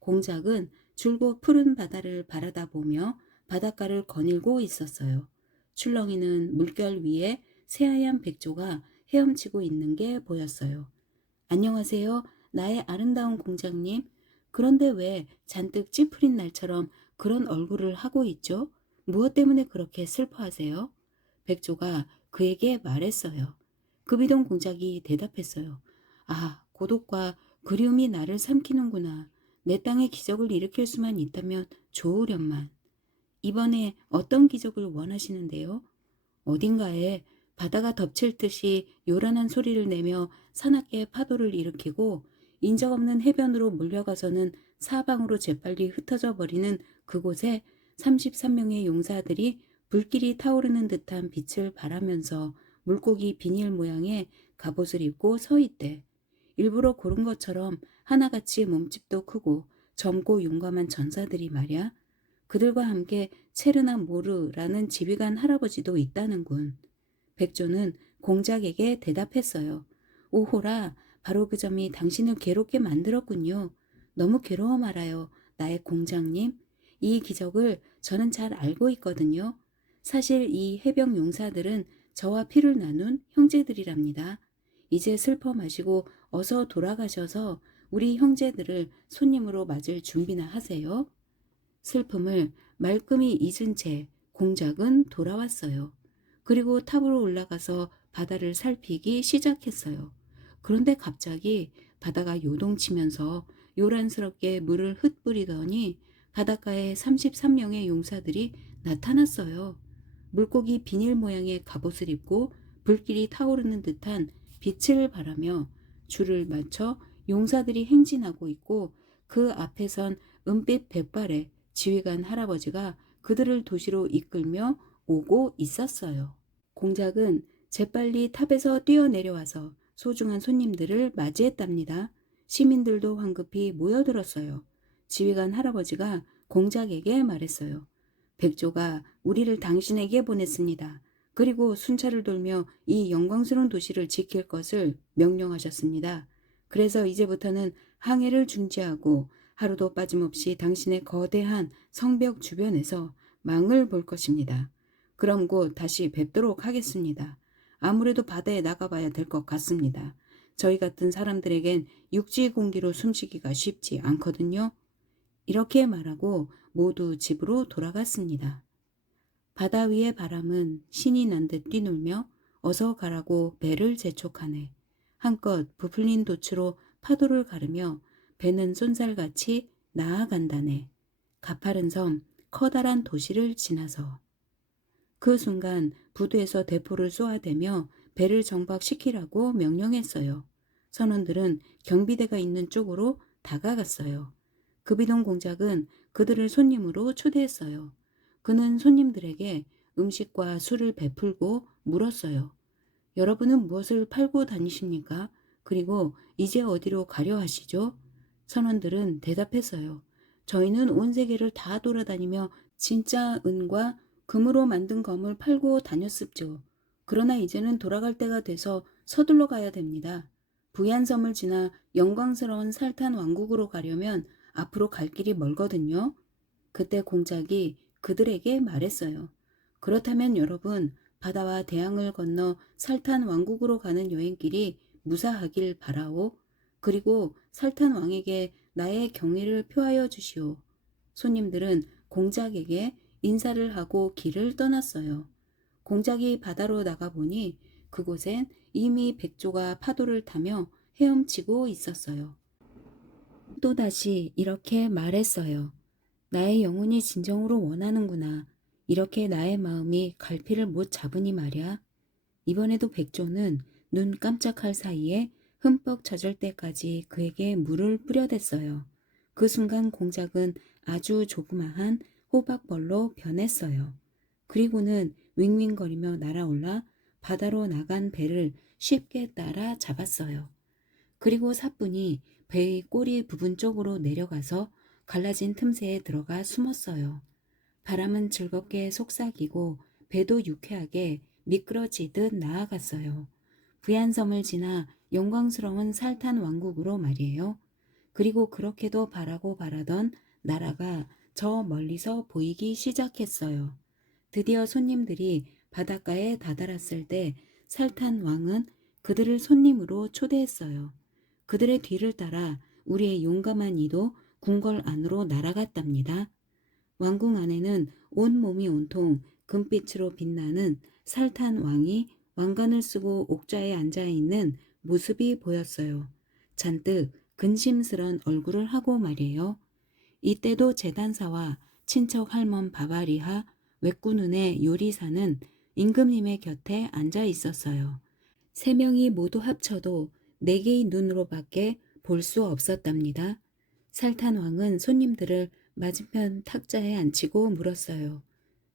공작은 줄곧 푸른 바다를 바라다 보며 바닷가를 거닐고 있었어요. 출렁이는 물결 위에 새하얀 백조가 헤엄치고 있는 게 보였어요. 안녕하세요. 나의 아름다운 공작님. 그런데 왜 잔뜩 찌푸린 날처럼 그런 얼굴을 하고 있죠? 무엇 때문에 그렇게 슬퍼하세요? 백조가 그에게 말했어요. 급이동 공작이 대답했어요. 아, 고독과 그리움이 나를 삼키는구나. 내 땅에 기적을 일으킬 수만 있다면 좋으련만. 이번에 어떤 기적을 원하시는데요? 어딘가에 바다가 덮칠 듯이 요란한 소리를 내며 사납게 파도를 일으키고 인적 없는 해변으로 몰려가서는 사방으로 재빨리 흩어져 버리는 그곳에 33명의 용사들이 불길이 타오르는 듯한 빛을 발하면서 물고기 비닐 모양의 갑옷을 입고 서 있대. 일부러 고른 것처럼 하나같이 몸집도 크고 젊고 용감한 전사들이 말야. 그들과 함께 체르나 모르라는 지휘관 할아버지도 있다는군. 백조는 공작에게 대답했어요. 오호라, 바로 그 점이 당신을 괴롭게 만들었군요. 너무 괴로워 말아요, 나의 공작님. 이 기적을 저는 잘 알고 있거든요. 사실 이 해병 용사들은 저와 피를 나눈 형제들이랍니다. 이제 슬퍼 마시고 어서 돌아가셔서 우리 형제들을 손님으로 맞을 준비나 하세요. 슬픔을 말끔히 잊은 채 공작은 돌아왔어요. 그리고 탑으로 올라가서 바다를 살피기 시작했어요. 그런데 갑자기 바다가 요동치면서 요란스럽게 물을 흩뿌리더니 바닷가에 33명의 용사들이 나타났어요. 물고기 비닐 모양의 갑옷을 입고 불길이 타오르는 듯한 빛을 발하며 줄을 맞춰 용사들이 행진하고 있고 그 앞에선 은빛 백발의 지휘관 할아버지가 그들을 도시로 이끌며 오고 있었어요. 공작은 재빨리 탑에서 뛰어내려와서 소중한 손님들을 맞이했답니다. 시민들도 황급히 모여들었어요. 지휘관 할아버지가 공작에게 말했어요. 백조가 우리를 당신에게 보냈습니다. 그리고 순찰을 돌며 이 영광스러운 도시를 지킬 것을 명령하셨습니다. 그래서 이제부터는 항해를 중지하고 하루도 빠짐없이 당신의 거대한 성벽 주변에서 망을 볼 것입니다. 그럼 곧 다시 뵙도록 하겠습니다. 아무래도 바다에 나가봐야 될 것 같습니다. 저희 같은 사람들에겐 육지 공기로 숨쉬기가 쉽지 않거든요. 이렇게 말하고 모두 집으로 돌아갔습니다. 바다 위의 바람은 신이 난 듯 뛰놀며 어서 가라고 배를 재촉하네. 한껏 부풀린 돛으로 파도를 가르며 배는 쏜살같이 나아간다네. 가파른 섬, 커다란 도시를 지나서. 그 순간 부두에서 대포를 쏘아대며 배를 정박시키라고 명령했어요. 선원들은 경비대가 있는 쪽으로 다가갔어요. 급이동 공작은 그들을 손님으로 초대했어요. 그는 손님들에게 음식과 술을 베풀고 물었어요. 여러분은 무엇을 팔고 다니십니까? 그리고 이제 어디로 가려 하시죠? 선원들은 대답했어요. 저희는 온 세계를 다 돌아다니며 진짜 은과 금으로 만든 검을 팔고 다녔습죠. 그러나 이제는 돌아갈 때가 돼서 서둘러 가야 됩니다. 부얀 섬을 지나 영광스러운 살탄 왕국으로 가려면 앞으로 갈 길이 멀거든요. 그때 공작이 그들에게 말했어요. 그렇다면 여러분, 바다와 대양을 건너 살탄 왕국으로 가는 여행길이 무사하길 바라오. 그리고 살탄 왕에게 나의 경의를 표하여 주시오. 손님들은 공작에게 인사를 하고 길을 떠났어요. 공작이 바다로 나가보니 그곳엔 이미 백조가 파도를 타며 헤엄치고 있었어요. 또다시 이렇게 말했어요. 나의 영혼이 진정으로 원하는구나. 이렇게 나의 마음이 갈피를 못 잡으니 말야. 이번에도 백조는 눈 깜짝할 사이에 흠뻑 젖을 때까지 그에게 물을 뿌려댔어요. 그 순간 공작은 아주 조그마한 호박벌로 변했어요. 그리고는 윙윙거리며 날아올라 바다로 나간 배를 쉽게 따라 잡았어요. 그리고 사뿐히 배의 꼬리 부분 쪽으로 내려가서 갈라진 틈새에 들어가 숨었어요. 바람은 즐겁게 속삭이고 배도 유쾌하게 미끄러지듯 나아갔어요. 부얀섬을 지나 영광스러운 살탄 왕국으로 말이에요. 그리고 그렇게도 바라고 바라던 나라가 저 멀리서 보이기 시작했어요. 드디어 손님들이 바닷가에 다다랐을 때 살탄 왕은 그들을 손님으로 초대했어요. 그들의 뒤를 따라 우리의 용감한 이도 궁궐 안으로 날아갔답니다. 왕궁 안에는 온몸이 온통 금빛으로 빛나는 살탄 왕이 왕관을 쓰고 옥좌에 앉아있는 모습이 보였어요. 잔뜩 근심스런 얼굴을 하고 말이에요. 이때도 제단사와 친척 할멈 바바리하, 외꾸눈의 요리사는 임금님의 곁에 앉아 있었어요. 세 명이 모두 합쳐도 네 개의 눈으로밖에 볼 수 없었답니다. 살탄 왕은 손님들을 맞은편 탁자에 앉히고 물었어요.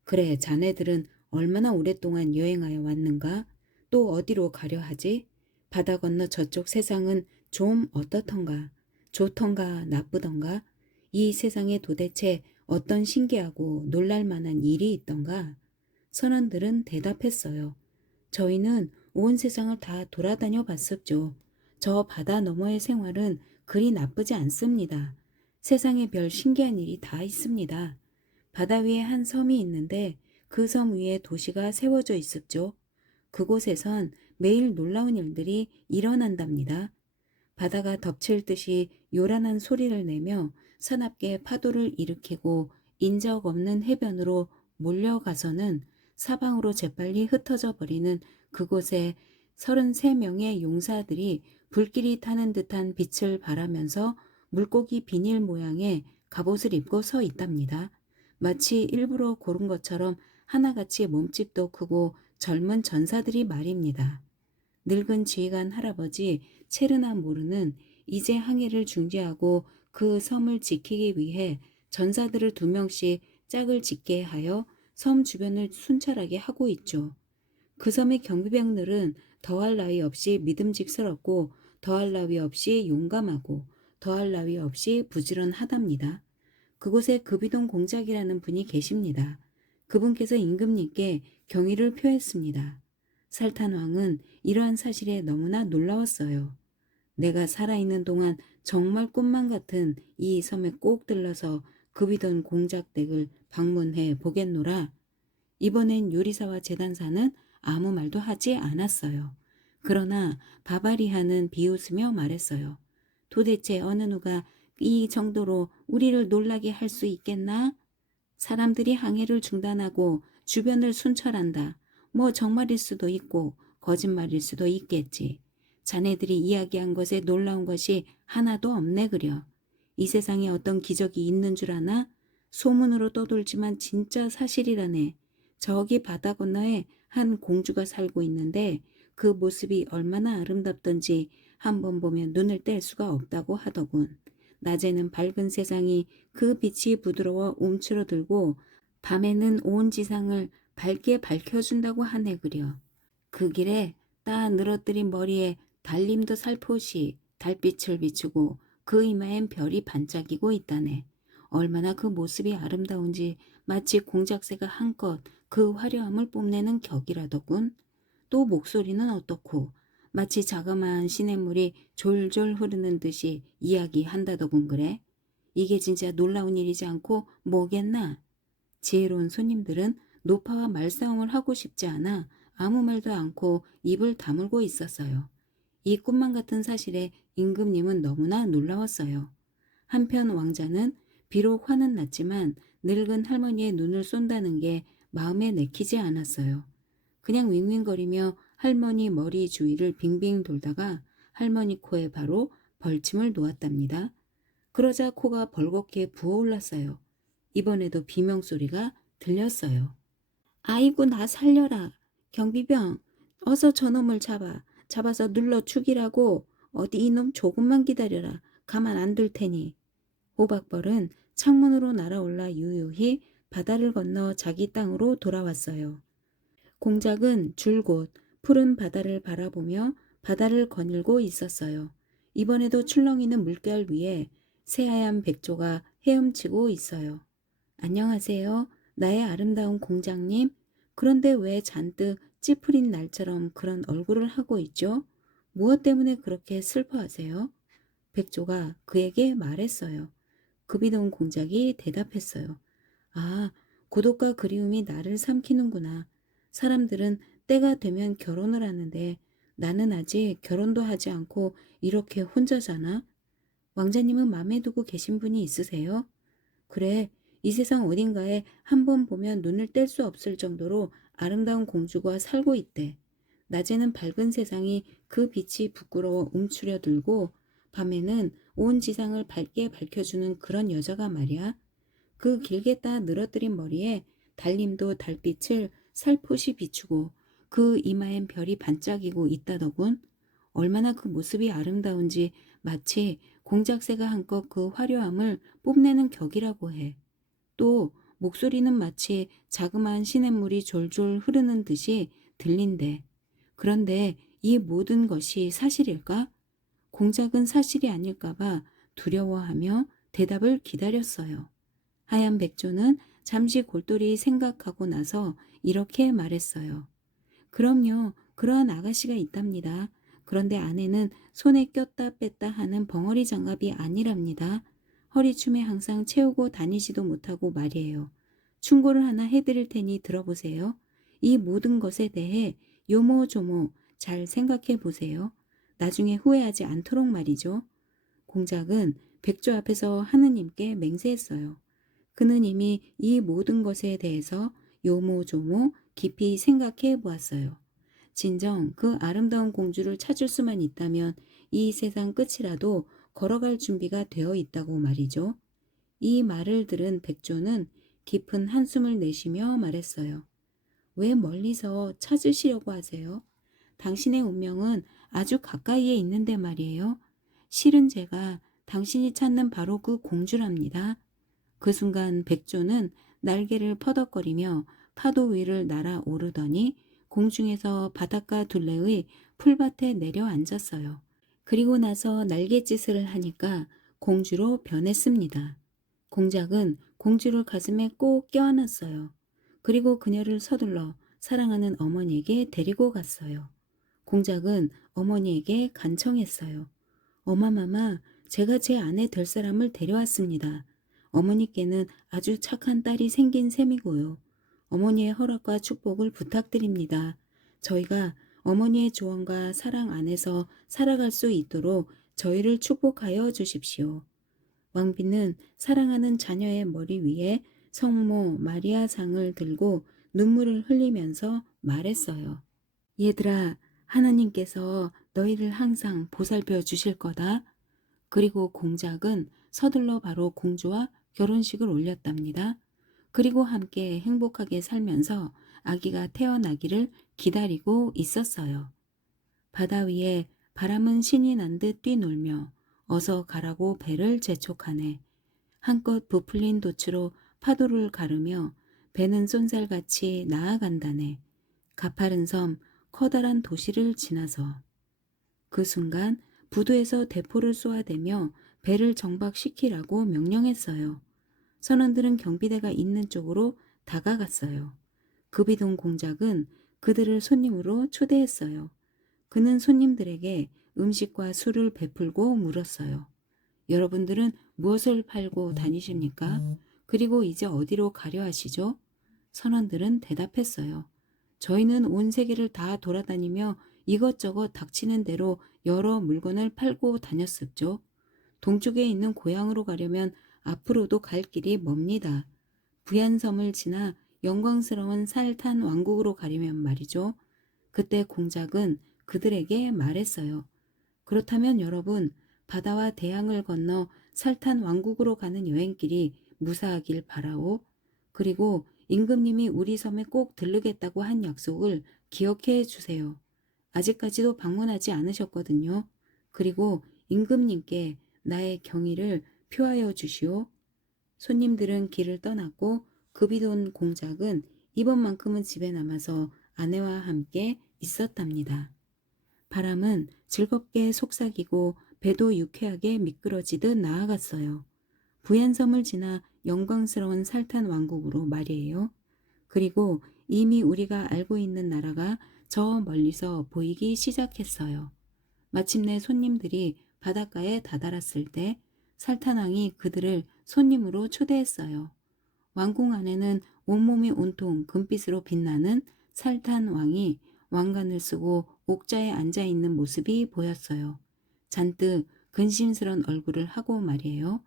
그래, 자네들은 얼마나 오랫동안 여행하여 왔는가? 또 어디로 가려 하지? 바다 건너 저쪽 세상은 좀 어떻던가? 좋던가 나쁘던가? 이 세상에 도대체 어떤 신기하고 놀랄만한 일이 있던가? 선원들은 대답했어요. 저희는 온 세상을 다 돌아다녀 봤었죠. 저 바다 너머의 생활은 그리 나쁘지 않습니다. 세상에 별 신기한 일이 다 있습니다. 바다 위에 한 섬이 있는데 그 섬 위에 도시가 세워져 있었죠. 그곳에선 매일 놀라운 일들이 일어난답니다. 바다가 덮칠 듯이 요란한 소리를 내며 사납게 파도를 일으키고 인적 없는 해변으로 몰려가서는 사방으로 재빨리 흩어져 버리는 그곳에 33명의 용사들이 불길이 타는 듯한 빛을 발하면서 물고기 비닐 모양의 갑옷을 입고 서 있답니다. 마치 일부러 고른 것처럼 하나같이 몸집도 크고 젊은 전사들이 말입니다. 늙은 지휘관 할아버지 체르나 모르는 이제 항해를 중지하고 그 섬을 지키기 위해 전사들을 2명씩 짝을 짓게 하여 섬 주변을 순찰하게 하고 있죠. 그 섬의 경비병들은 더할 나위 없이 믿음직스럽고 더할 나위 없이 용감하고 더할 나위 없이 부지런하답니다. 그곳에 급이동 공작이라는 분이 계십니다. 그분께서 임금님께 경의를 표했습니다. 살탄 왕은 이러한 사실에 너무나 놀라웠어요. 내가 살아있는 동안 정말 꿈만 같은 이 섬에 꼭 들러서 급이던 공작댁을 방문해 보겠노라. 이번엔 요리사와 제단사는 아무 말도 하지 않았어요. 그러나 바바리아는 비웃으며 말했어요. 도대체 어느 누가 이 정도로 우리를 놀라게 할 수 있겠나? 사람들이 항해를 중단하고 주변을 순찰한다. 뭐 정말일 수도 있고 거짓말일 수도 있겠지. 자네들이 이야기한 것에 놀라운 것이 하나도 없네 그려. 이 세상에 어떤 기적이 있는 줄 아나? 소문으로 떠돌지만 진짜 사실이라네. 저기 바다 건너에 한 공주가 살고 있는데 그 모습이 얼마나 아름답던지 한번 보면 눈을 뗄 수가 없다고 하더군. 낮에는 밝은 세상이 그 빛이 부드러워 움츠러들고 밤에는 온 지상을 밝게 밝혀준다고 하네 그려. 그 길에 길겠다 늘어뜨린 머리에 달림도 살포시 달빛을 비추고 그 이마엔 별이 반짝이고 있다네. 얼마나 그 모습이 아름다운지 마치 공작새가 한껏 그 화려함을 뽐내는 격이라더군. 또 목소리는 어떻고 마치 자그마한 시냇물이 졸졸 흐르는 듯이 이야기한다더군 그래. 이게 진짜 놀라운 일이지 않고 뭐겠나? 지혜로운 손님들은 노파와 말싸움을 하고 싶지 않아 아무 말도 않고 입을 다물고 있었어요. 이 꿈만 같은 사실에 임금님은 너무나 놀라웠어요. 한편 왕자는 비록 화는 났지만 늙은 할머니의 눈을 쏜다는 게 마음에 내키지 않았어요. 그냥 윙윙거리며 할머니 머리 주위를 빙빙 돌다가 할머니 코에 바로 벌침을 놓았답니다. 그러자 코가 벌겋게 부어올랐어요. 이번에도 비명소리가 들렸어요. 아이고 나 살려라. 경비병 어서 저놈을 잡아서 눌러 죽이라고. 어디 이놈 조금만 기다려라. 가만 안 둘 테니. 호박벌은 창문으로 날아올라 유유히 바다를 건너 자기 땅으로 돌아왔어요. 공작은 줄곧 푸른 바다를 바라보며 바다를 거닐고 있었어요. 이번에도 출렁이는 물결 위에 새하얀 백조가 헤엄치고 있어요. 안녕하세요. 나의 아름다운 공장님. 그런데 왜 잔뜩 찌푸린 날처럼 그런 얼굴을 하고 있죠? 무엇 때문에 그렇게 슬퍼하세요? 백조가 그에게 말했어요. 급이동 공작이 대답했어요. 아, 고독과 그리움이 나를 삼키는구나. 사람들은 때가 되면 결혼을 하는데 나는 아직 결혼도 하지 않고 이렇게 혼자잖아. 왕자님은 마음에 두고 계신 분이 있으세요? 그래, 이 세상 어딘가에 한 번 보면 눈을 뗄 수 없을 정도로 아름다운 공주가 살고 있대. 낮에는 밝은 세상이 그 빛이 부끄러워 움츠려 들고 밤에는 온 지상을 밝게 밝혀주는 그런 여자가 말이야. 그 길겠다 늘어뜨린 머리에 달림도 달빛을 살포시 비추고 그 이마엔 별이 반짝이고 있다더군. 얼마나 그 모습이 아름다운지 마치 공작새가 한껏 그 화려함을 뽐내는 격이라고 해. 또 목소리는 마치 자그마한 시냇물이 졸졸 흐르는 듯이 들린대. 그런데 이 모든 것이 사실일까? 공작은 사실이 아닐까봐 두려워하며 대답을 기다렸어요. 하얀 백조는 잠시 골똘히 생각하고 나서 이렇게 말했어요. 그럼요. 그러한 아가씨가 있답니다. 그런데 아내는 손에 꼈다 뺐다 하는 벙어리 장갑이 아니랍니다. 허리춤에 항상 채우고 다니지도 못하고 말이에요. 충고를 하나 해드릴 테니 들어보세요. 이 모든 것에 대해 요모조모 잘 생각해 보세요. 나중에 후회하지 않도록 말이죠. 공작은 백조 앞에서 하느님께 맹세했어요. 그는 이미 이 모든 것에 대해서 요모조모 깊이 생각해 보았어요. 진정 그 아름다운 공주를 찾을 수만 있다면 이 세상 끝이라도 걸어갈 준비가 되어 있다고 말이죠. 이 말을 들은 백조는 깊은 한숨을 내쉬며 말했어요. 왜 멀리서 찾으시려고 하세요? 당신의 운명은 아주 가까이에 있는데 말이에요. 실은 제가 당신이 찾는 바로 그 공주랍니다. 그 순간 백조는 날개를 퍼덕거리며 파도 위를 날아오르더니 공중에서 바닷가 둘레의 풀밭에 내려앉았어요. 그리고 나서 날갯짓을 하니까 공주로 변했습니다. 공작은 공주를 가슴에 꼭 껴안았어요. 그리고 그녀를 서둘러 사랑하는 어머니에게 데리고 갔어요. 공작은 어머니에게 간청했어요. 어마마마, 제가 제 아내 될 사람을 데려왔습니다. 어머니께는 아주 착한 딸이 생긴 셈이고요. 어머니의 허락과 축복을 부탁드립니다. 저희가 어머니의 조언과 사랑 안에서 살아갈 수 있도록 저희를 축복하여 주십시오. 왕비는 사랑하는 자녀의 머리 위에 성모 마리아상을 들고 눈물을 흘리면서 말했어요. 얘들아, 하나님께서 너희를 항상 보살펴 주실 거다. 그리고 공작은 서둘러 바로 공주와 결혼식을 올렸답니다. 그리고 함께 행복하게 살면서 아기가 태어나기를 기다리고 있었어요. 바다 위에 바람은 신이 난 듯 뛰놀며 어서 가라고 배를 재촉하네. 한껏 부풀린 돛으로 파도를 가르며 배는 쏜살같이 나아간다네. 가파른 섬 커다란 도시를 지나서 그 순간 부두에서 대포를 쏘아대며 배를 정박시키라고 명령했어요. 선원들은 경비대가 있는 쪽으로 다가갔어요. 급이동 공작은 그들을 손님으로 초대했어요. 그는 손님들에게 음식과 술을 베풀고 물었어요. 여러분들은 무엇을 팔고 다니십니까? 그리고 이제 어디로 가려 하시죠? 선원들은 대답했어요. 저희는 온 세계를 다 돌아다니며 이것저것 닥치는 대로 여러 물건을 팔고 다녔었죠. 동쪽에 있는 고향으로 가려면 앞으로도 갈 길이 멉니다. 부얀섬을 지나 영광스러운 살탄 왕국으로 가려면 말이죠. 그때 공작은 그들에게 말했어요. 그렇다면 여러분, 바다와 대양을 건너 살탄 왕국으로 가는 여행길이 무사하길 바라오. 그리고 임금님이 우리 섬에 꼭 들르겠다고 한 약속을 기억해 주세요. 아직까지도 방문하지 않으셨거든요. 그리고 임금님께 나의 경의를 표하여 주시오. 손님들은 길을 떠났고 급이돈 공작은 이번만큼은 집에 남아서 아내와 함께 있었답니다. 바람은 즐겁게 속삭이고 배도 유쾌하게 미끄러지듯 나아갔어요. 부얀섬을 지나 영광스러운 살탄 왕국으로 말이에요. 그리고 이미 우리가 알고 있는 나라가 저 멀리서 보이기 시작했어요. 마침내 손님들이 바닷가에 다다랐을 때 살탄왕이 그들을 손님으로 초대했어요. 왕궁 안에는 온몸이 온통 금빛으로 빛나는 살탄왕이 왕관을 쓰고 옥자에 앉아있는 모습이 보였어요. 잔뜩 근심스런 얼굴을 하고 말이에요.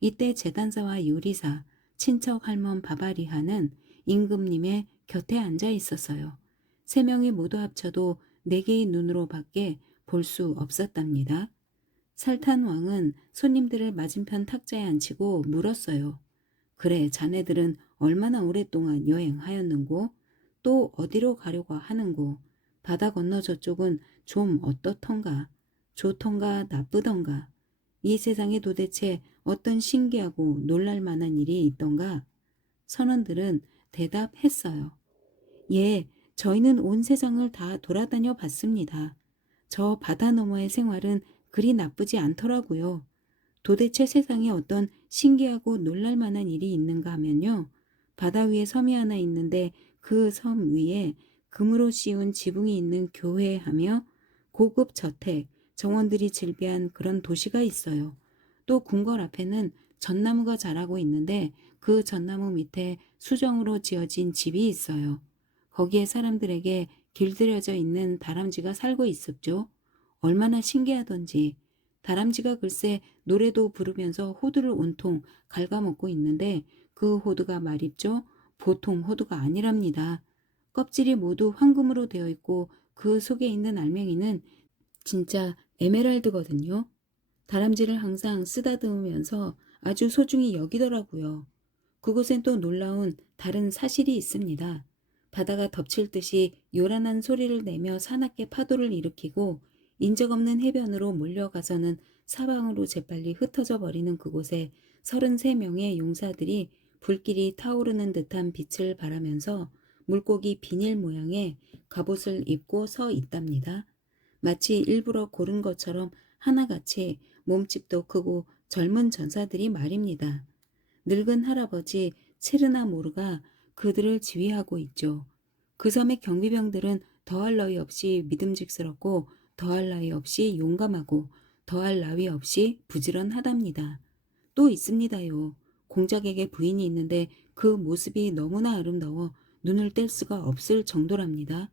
이때 제단사와 요리사, 친척 할멈 바바리하는 임금님의 곁에 앉아 있었어요. 세 명이 모두 합쳐도 네 개의 눈으로밖에 볼 수 없었답니다. 살탄 왕은 손님들을 맞은편 탁자에 앉히고 물었어요. 그래, 자네들은 얼마나 오랫동안 여행하였는고? 또 어디로 가려고 하는고? 바다 건너 저쪽은 좀 어떻던가? 좋던가 나쁘던가? 이 세상에 도대체 어떤 신기하고 놀랄 만한 일이 있던가? 선원들은 대답했어요. 예, 저희는 온 세상을 다 돌아다녀 봤습니다. 저 바다 너머의 생활은 그리 나쁘지 않더라고요. 도대체 세상에 어떤 신기하고 놀랄 만한 일이 있는가 하면요. 바다 위에 섬이 하나 있는데 그 섬 위에 금으로 씌운 지붕이 있는 교회하며 고급 저택, 정원들이 즐비한 그런 도시가 있어요. 또 궁궐 앞에는 전나무가 자라고 있는데 그 전나무 밑에 수정으로 지어진 집이 있어요. 거기에 사람들에게 길들여져 있는 다람쥐가 살고 있었죠. 얼마나 신기하던지. 다람쥐가 글쎄 노래도 부르면서 호두를 온통 갉아먹고 있는데 그 호두가 말입죠. 보통 호두가 아니랍니다. 껍질이 모두 황금으로 되어 있고 그 속에 있는 알맹이는 진짜 에메랄드거든요. 다람쥐를 항상 쓰다듬으면서 아주 소중히 여기더라고요. 그곳엔 또 놀라운 다른 사실이 있습니다. 바다가 덮칠 듯이 요란한 소리를 내며 사납게 파도를 일으키고 인적 없는 해변으로 몰려가서는 사방으로 재빨리 흩어져 버리는 그곳에 33명의 용사들이 불길이 타오르는 듯한 빛을 발하면서 물고기 비닐 모양의 갑옷을 입고 서 있답니다. 마치 일부러 고른 것처럼 하나같이 몸집도 크고 젊은 전사들이 말입니다. 늙은 할아버지 체르나 모르가 그들을 지휘하고 있죠. 그 섬의 경비병들은 더할 나위 없이 믿음직스럽고 더할 나위 없이 용감하고 더할 나위 없이 부지런하답니다. 또 있습니다요. 공작에게 부인이 있는데 그 모습이 너무나 아름다워 눈을 뗄 수가 없을 정도랍니다.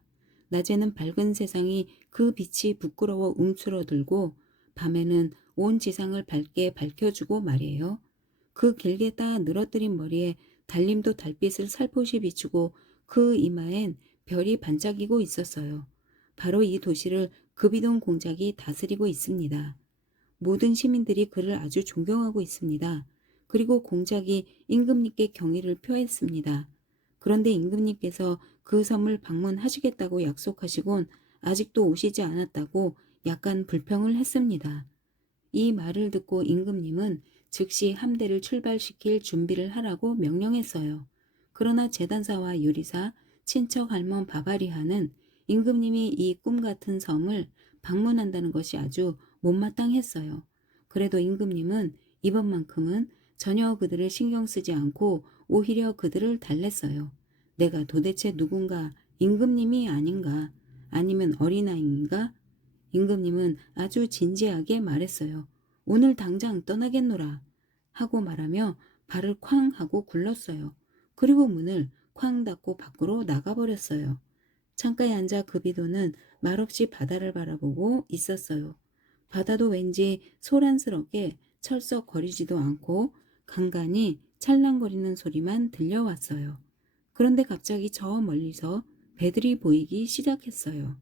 낮에는 밝은 세상이 그 빛이 부끄러워 움츠러들고 밤에는 온 지상을 밝게 밝혀주고 말이에요. 그 길게 따 늘어뜨린 머리에 달림도 달빛을 살포시 비추고 그 이마엔 별이 반짝이고 있었어요. 바로 이 도시를 급이동 공작이 다스리고 있습니다. 모든 시민들이 그를 아주 존경하고 있습니다. 그리고 공작이 임금님께 경의를 표했습니다. 그런데 임금님께서 그 섬을 방문하시겠다고 약속하시곤 아직도 오시지 않았다고 약간 불평을 했습니다. 이 말을 듣고 임금님은 즉시 함대를 출발시킬 준비를 하라고 명령했어요. 그러나 제단사와 요리사, 친척 할멈 바바리하는 임금님이 이 꿈 같은 섬을 방문한다는 것이 아주 못마땅했어요. 그래도 임금님은 이번만큼은 전혀 그들을 신경 쓰지 않고 오히려 그들을 달랬어요. 내가 도대체 누군가, 임금님이 아닌가? 아니면 어린아이인가? 임금님은 아주 진지하게 말했어요. 오늘 당장 떠나겠노라 하고 말하며 발을 쾅 하고 굴렀어요. 그리고 문을 쾅 닫고 밖으로 나가버렸어요. 창가에 앉아 그비도는 말없이 바다를 바라보고 있었어요. 바다도 왠지 소란스럽게 철썩거리지도 않고 간간히 찰랑거리는 소리만 들려왔어요. 그런데 갑자기 저 멀리서 배들이 보이기 시작했어요.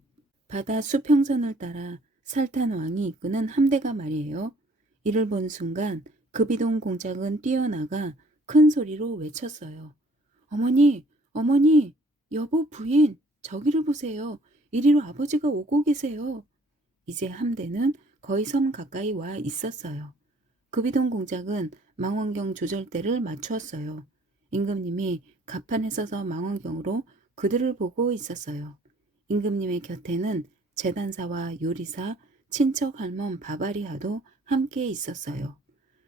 바다 수평선을 따라 살탄 왕이 이끄는 함대가 말이에요. 이를 본 순간 급이동 공작은 뛰어나가 큰 소리로 외쳤어요. 어머니, 어머니, 여보, 부인, 저기를 보세요. 이리로 아버지가 오고 계세요. 이제 함대는 거의 섬 가까이 와 있었어요. 급이동 공작은 망원경 조절대를 맞추었어요. 임금님이 갑판에 서서 망원경으로 그들을 보고 있었어요. 임금님의 곁에는 제단사와 요리사, 친척 할멈 바바리아도 함께 있었어요.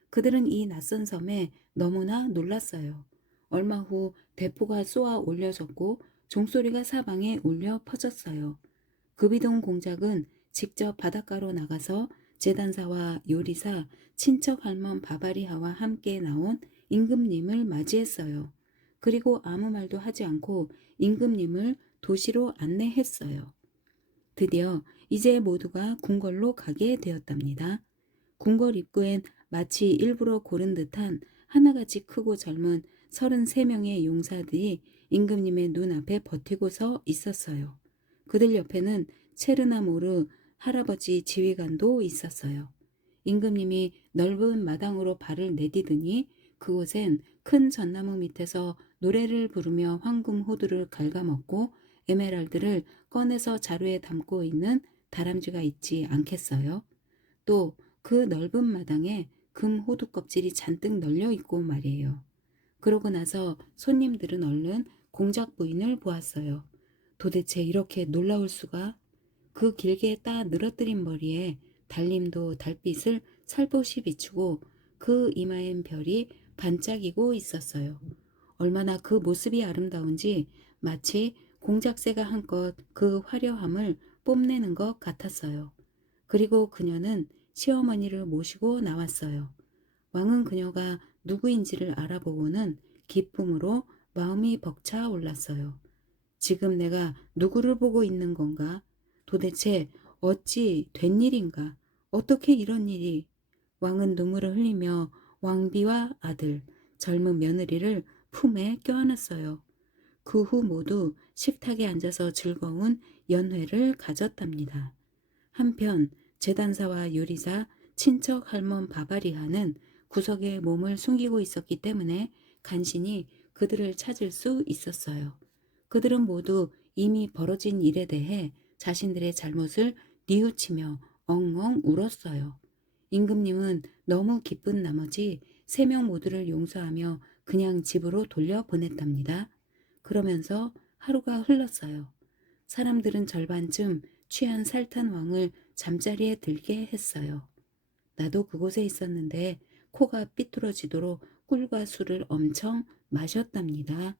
그들은 이 낯선 섬에 너무나 놀랐어요. 얼마 후 대포가 쏘아 올려졌고 종소리가 사방에 울려 퍼졌어요. 급이동 공작은 직접 바닷가로 나가서 제단사와 요리사, 친척 할멈 바바리아와 함께 나온 임금님을 맞이했어요. 그리고 아무 말도 하지 않고 임금님을 도시로 안내했어요. 드디어 이제 모두가 궁궐로 가게 되었답니다. 궁궐 입구엔 마치 일부러 고른 듯한 하나같이 크고 젊은 33명의 용사들이 임금님의 눈앞에 버티고 서 있었어요. 그들 옆에는 체르나모르 할아버지 지휘관도 있었어요. 임금님이 넓은 마당으로 발을 내디드니 그곳엔 큰 전나무 밑에서 노래를 부르며 황금 호두를 갉아먹고 에메랄드를 꺼내서 자루에 담고 있는 다람쥐가 있지 않겠어요? 또 그 넓은 마당에 금 호두 껍질이 잔뜩 널려 있고 말이에요. 그러고 나서 손님들은 얼른 공작 부인을 보았어요. 도대체 이렇게 놀라울 수가? 그 길게 따 늘어뜨린 머리에 달림도 달빛을 살포시 비추고 그 이마엔 별이 반짝이고 있었어요. 얼마나 그 모습이 아름다운지 마치 공작새가 한껏 그 화려함을 뽐내는 것 같았어요. 그리고 그녀는 시어머니를 모시고 나왔어요. 왕은 그녀가 누구인지를 알아보고는 기쁨으로 마음이 벅차 올랐어요. 지금 내가 누구를 보고 있는 건가? 도대체 어찌 된 일인가? 어떻게 이런 일이? 왕은 눈물을 흘리며 왕비와 아들, 젊은 며느리를 품에 껴안았어요. 그 후 모두 식탁에 앉아서 즐거운 연회를 가졌답니다. 한편 제단사와 요리사, 친척 할멈 바바리아는 구석에 몸을 숨기고 있었기 때문에 간신히 그들을 찾을 수 있었어요. 그들은 모두 이미 벌어진 일에 대해 자신들의 잘못을 뉘우치며 엉엉 울었어요. 임금님은 너무 기쁜 나머지 3명 모두를 용서하며 그냥 집으로 돌려보냈답니다. 그러면서 하루가 흘렀어요. 사람들은 절반쯤 취한 살탄 왕을 잠자리에 들게 했어요. 나도 그곳에 있었는데 코가 삐뚤어지도록 꿀과 술을 엄청 마셨답니다.